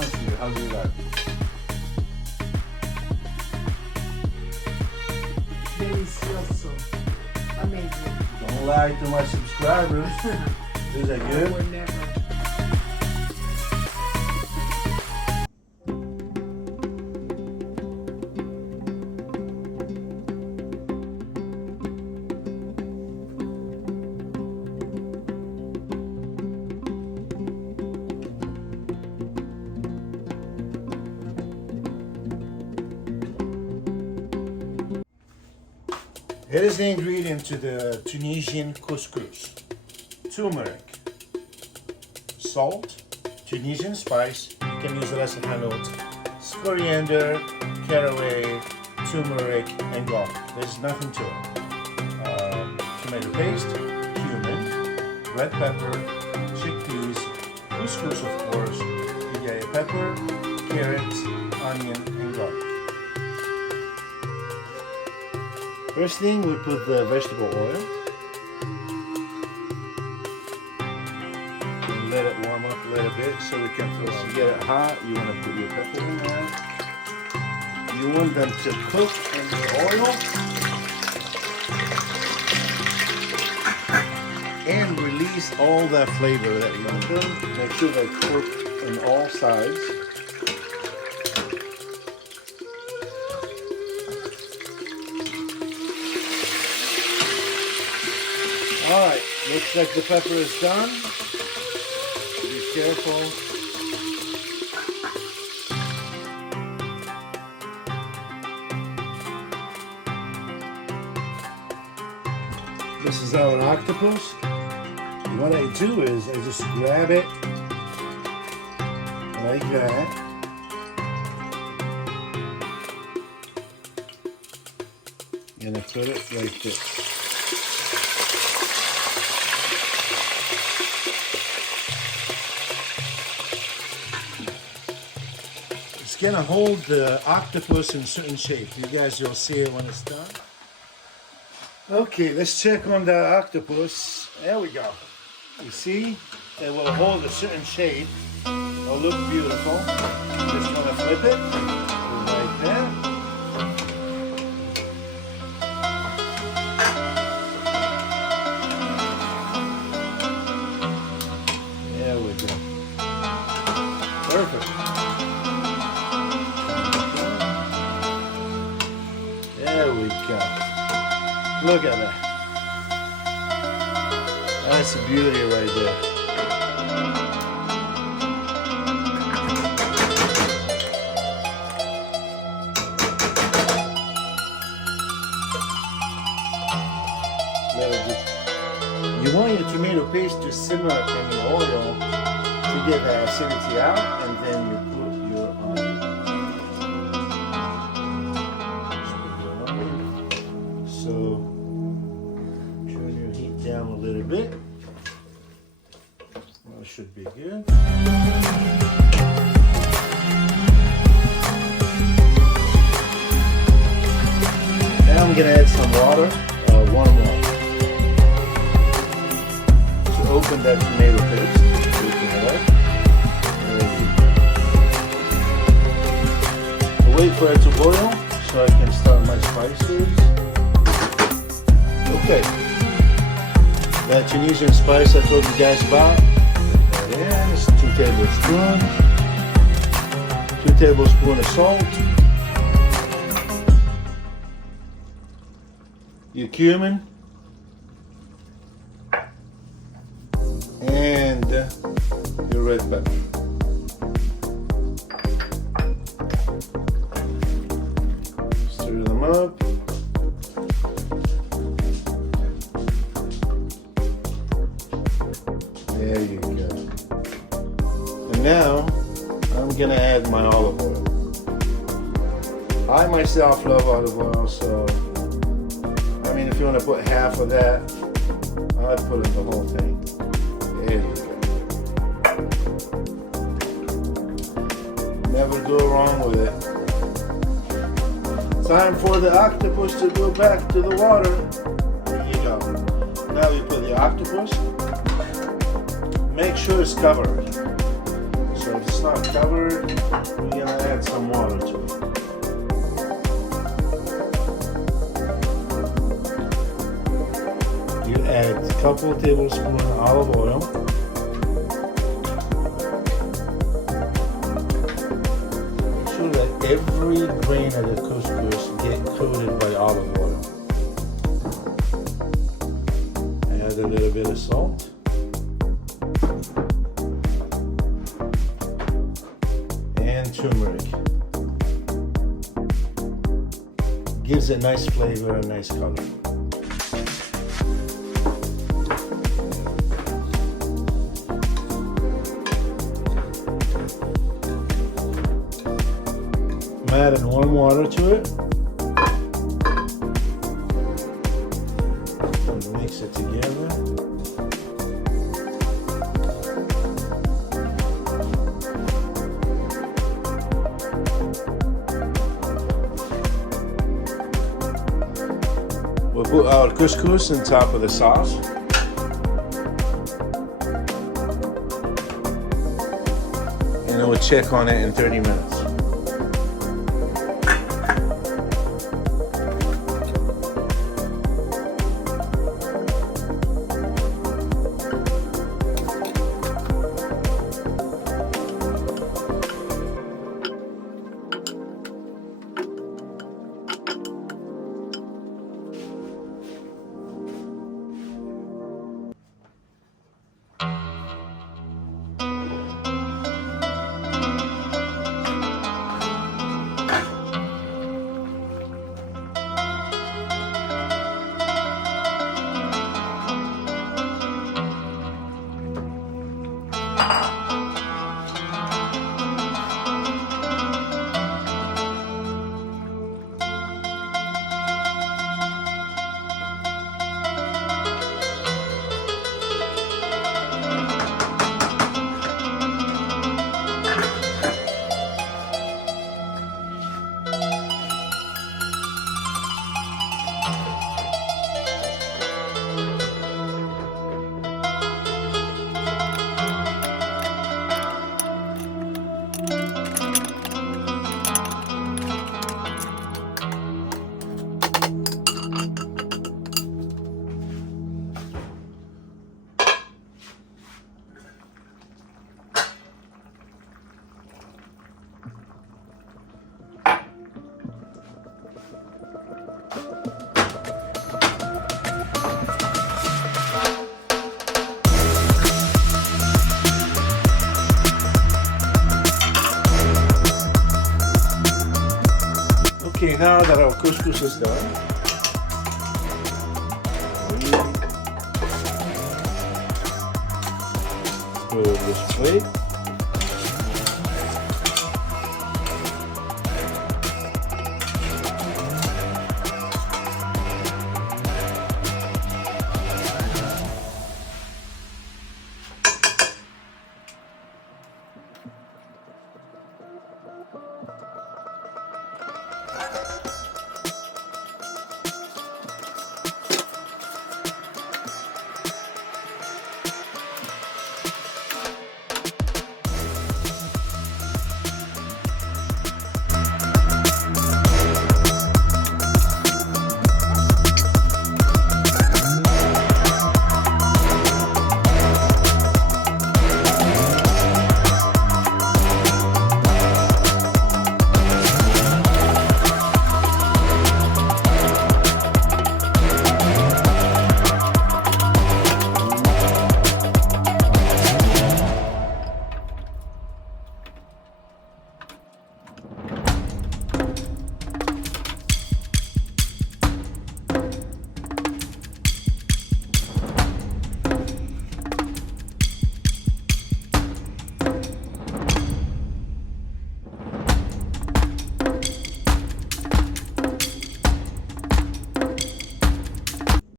honestly, how do you like it? Delicioso. Amazing. Don't lie to my subscribers. Is that good? Or never. Here is the ingredient to the Tunisian couscous. Turmeric, salt, Tunisian spice, you can use less than hanout, coriander, caraway, turmeric, and garlic. There's nothing to it. Tomato paste, cumin, red pepper, chickpeas, couscous of course, Hidaya pepper, carrots, onion, and garlic. First thing, we put the vegetable oil. And let it warm up a little bit so we can throw. Once you get it hot, you want to put your peppers in there. You want them to cook in the oil and release all that flavor that you want them. Make sure they cook on all sides. Alright, looks like the pepper is done. Be careful. This is our octopus. What I do is I just grab it like that. And I put it like this. It's gonna hold the octopus in certain shape. You guys will see it when it's done. Okay, let's check on the octopus. There we go. You see, it will hold a certain shape. It'll look beautiful. Just gonna flip it like that. There we go. Perfect. There we go. Look at that. That's a beauty right there. You want your tomato paste to simmer in the oil to get the acidity out, and then you put your onion. So turn your heat down a little bit. That should be good. Now I'm gonna add some water, warm water, to open that tomato paste. Open it up. I'll wait for it to boil so I can start my spices. Okay. That Tunisian spice I told you guys about. Yes, 2 tablespoons. 2 tablespoons of salt. Your cumin. And your red pepper. Stir them up. There you go. And now I'm gonna add my olive oil. I myself love olive oil, so I mean, if you want to put half of that, I'd put it the whole thing. There you go. Never go wrong with it. Time for the octopus to go back to the water. There you go. Now you put the octopus. Make sure it's covered. So So if it's not covered, we're gonna add some water to it. You add a couple tablespoons olive oil. Make sure that every grain of the couscous get coated by olive oil. Add a little bit of salt. And turmeric. Gives it nice flavor and nice color. I'm adding warm water to it. And mix it together. We'll put our couscous on top of the sauce. And we'll check on it in 30 minutes. Okay, now that our couscous is done, put this plate.